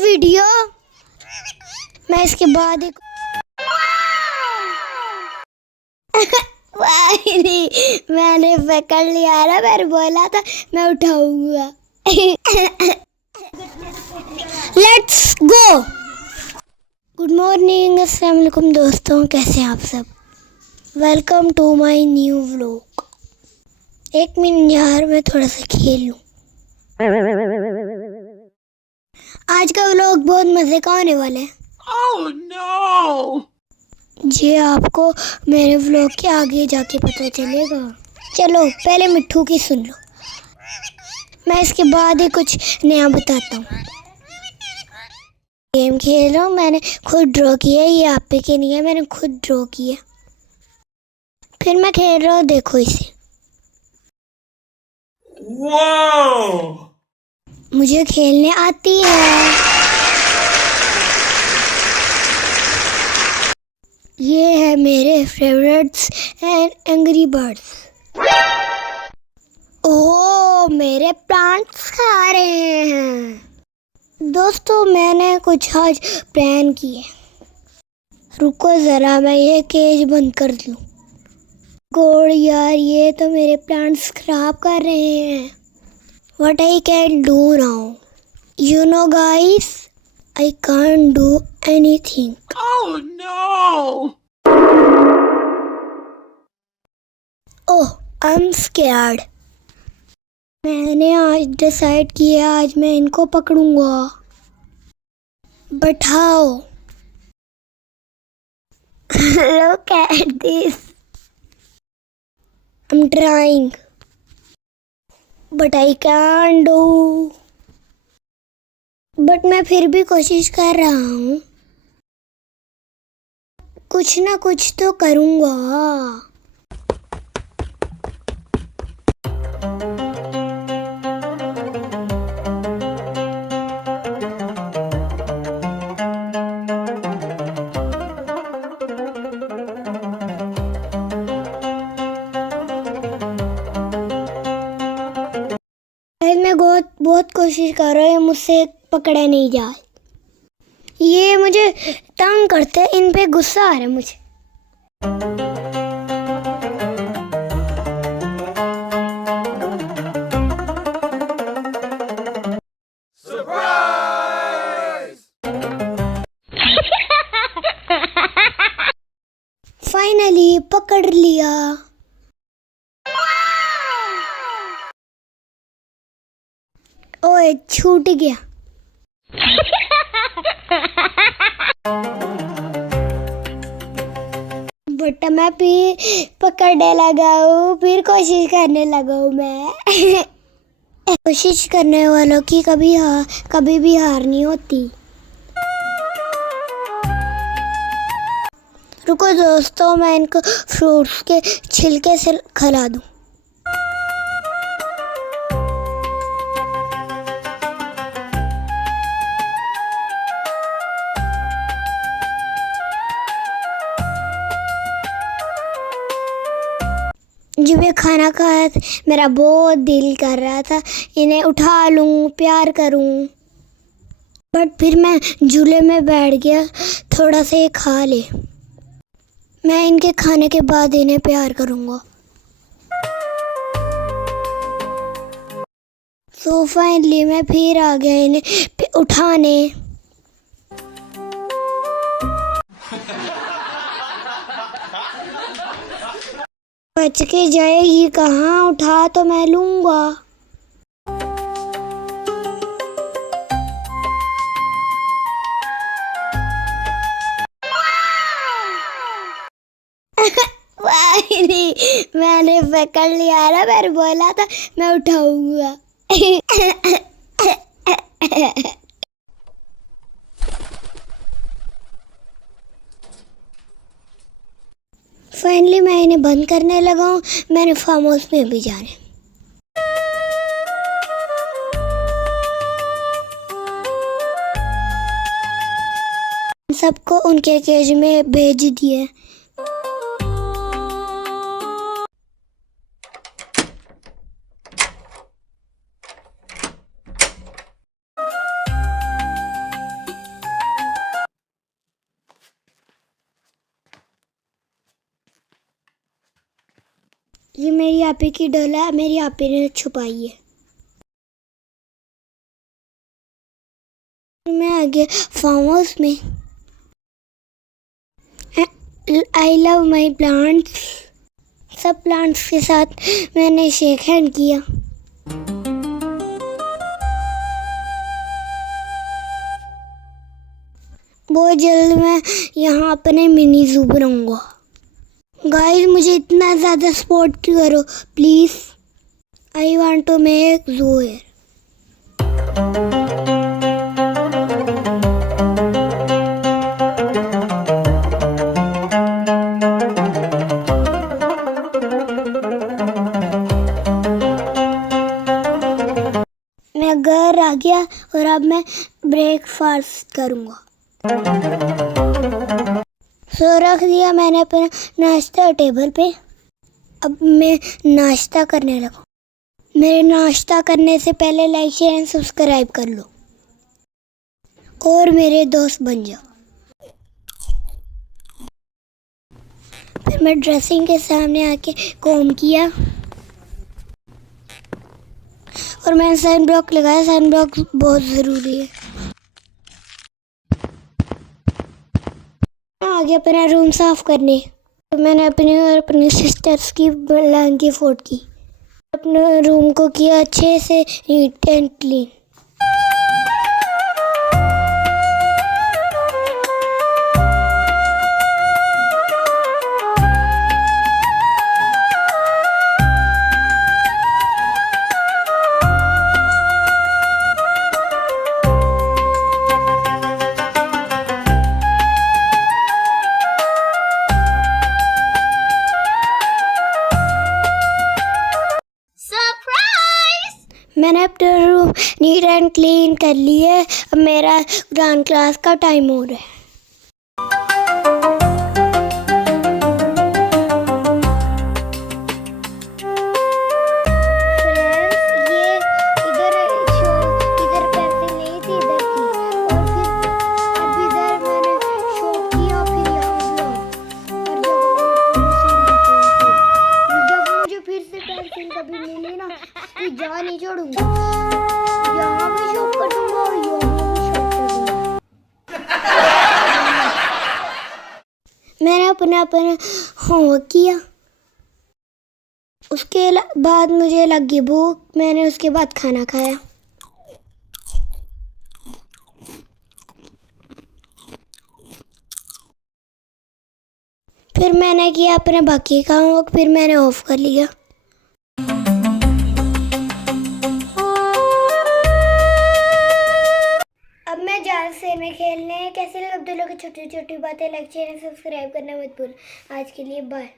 Video मैं इसके बाद एक मैंने पकड़ लिया ना, मैंने बोला था मैं उठाऊंगा। Let's go. गुड मॉर्निंग, अस्सलाम वालेकुम दोस्तों, कैसे हैं आप सब। Welcome to my new vlog. एक मिनट यार, मैं थोड़ा सा खेल लूं। आज का व्लॉग बहुत मजे का होने वाला है। Oh no! जी आपको मेरे व्लॉग के आगे जाके पता चलेगा। चलो पहले मिट्ठू की सुन लो, मैं इसके बाद ही कुछ नया बताता हूँ। गेम खेल रहा हूँ, मैंने खुद ड्रॉ किया, ये आप पे के नहीं है, मैंने खुद ड्रॉ किया। फिर मैं खेल रहा हूँ, देखो इसे। Whoa! मुझे खेलने आती है। ये है मेरे फेवरेट्स एंड एंग्री बर्ड्स। ओह, मेरे प्लांट्स खा रहे हैं। दोस्तों मैंने कुछ आज प्लान किए। रुको ज़रा, मैं ये केज बंद कर दूँ। गॉड यार, ये तो मेरे प्लांट्स खराब कर रहे हैं। What I can do now? You know guys, I can't do anything. Oh no! Oh, I'm scared. मैंने आज डिसाइड किया, आज मैं इनको पकड़ूंगा। But how? Look at this. I'm trying. But I can't do. But मैं फिर भी कोशिश कर रहा हूँ। कुछ ना कुछ तो करूँगा। मैं बहुत कोशिश कर रहा हूँ, मुझसे पकड़ा नहीं जा। ये मुझे तंग करते हैं, इन पे गुस्सा आ रहा है मुझे। फाइनली पकड़ लिया। ओए, छूट गया। बट मैं भी पकड़ने लगा हूँ, फिर कोशिश करने लगा हूँ मैं। कोशिश करने वालों की कभी भी हार नहीं होती। रुको दोस्तों, मैं इनको फ्रूट्स के छिलके से खिला दूँ। जब ये खाना खाया मेरा बहुत दिल कर रहा था इन्हें उठा लूँ, प्यार करूँ। बट फिर मैं झूले में बैठ गया, थोड़ा सा ये खा ले। मैं इनके खाने के बाद इन्हें प्यार करूँगा। सो फाइनली मैं फिर आ गया इन्हें उठाने। बच के जाएगी कहाँ, उठा तो मैं लूँगा। मैंने पकड़ लिया ना, मैंने बोला था मैं उठाऊंगा। फाइनली मैं इन्हें बंद करने लगा हूँ। मैंने फार्म हाउस में भी जाना है। सबको उनके केज में भेज दिए। ये मेरी आपी की डोला है, मेरी आपी ने छुपाई है। मैं आ गया फार्म हाउस में। I love my plants. सब प्लांट्स के साथ मैंने शेक हैंड किया। बहुत जल्द मैं यहाँ अपने मिनी जू बनाऊंगा। गाइस मुझे इतना ज़्यादा सपोर्ट करो please. I want to make you here. मैं घर आ गया और अब मैं ब्रेकफास्ट करूँगा। सो रख दिया मैंने अपना नाश्ता टेबल पे। अब मैं नाश्ता करने लगा। मेरे नाश्ता करने से पहले लाइक शेयर एंड सब्सक्राइब कर लो और मेरे दोस्त बन जाओ। फिर मैं ड्रेसिंग के सामने आके कॉम्ब किया और मैंने सन ब्लॉक लगाया। सन ब्लॉक बहुत ज़रूरी है। आगे अपना रूम साफ करने। तो मैंने अपनी और अपनी सिस्टर्स की ब्लैंकेट फोल्ड की। अपने रूम को किया अच्छे से नीट एंड क्लीन। मैंने अपना रूम नीट एंड क्लीन कर लिया। अब मेरा डांस क्लास का टाइम हो रहा है। कभी मिली ना उसकी जान नहीं छोड़ूंगा। यहाँ भी शॉप कर दूंगा और यहाँ भी शॉप कर दूंगा। मैंने अपना होमवर्क किया। उसके बाद मुझे लगी भूख। मैंने उसके बाद खाना खाया। फिर मैंने किया अपने बाकी का होमवर्क। फिर मैंने ऑफ कर लिया। अब मैं जाल से में खेलने। कैसे लगे अब्दुल्ला की छोटी छोटी बातें। लाइक शेयर सब्सक्राइब करना मत भूल। आज के लिए बाय।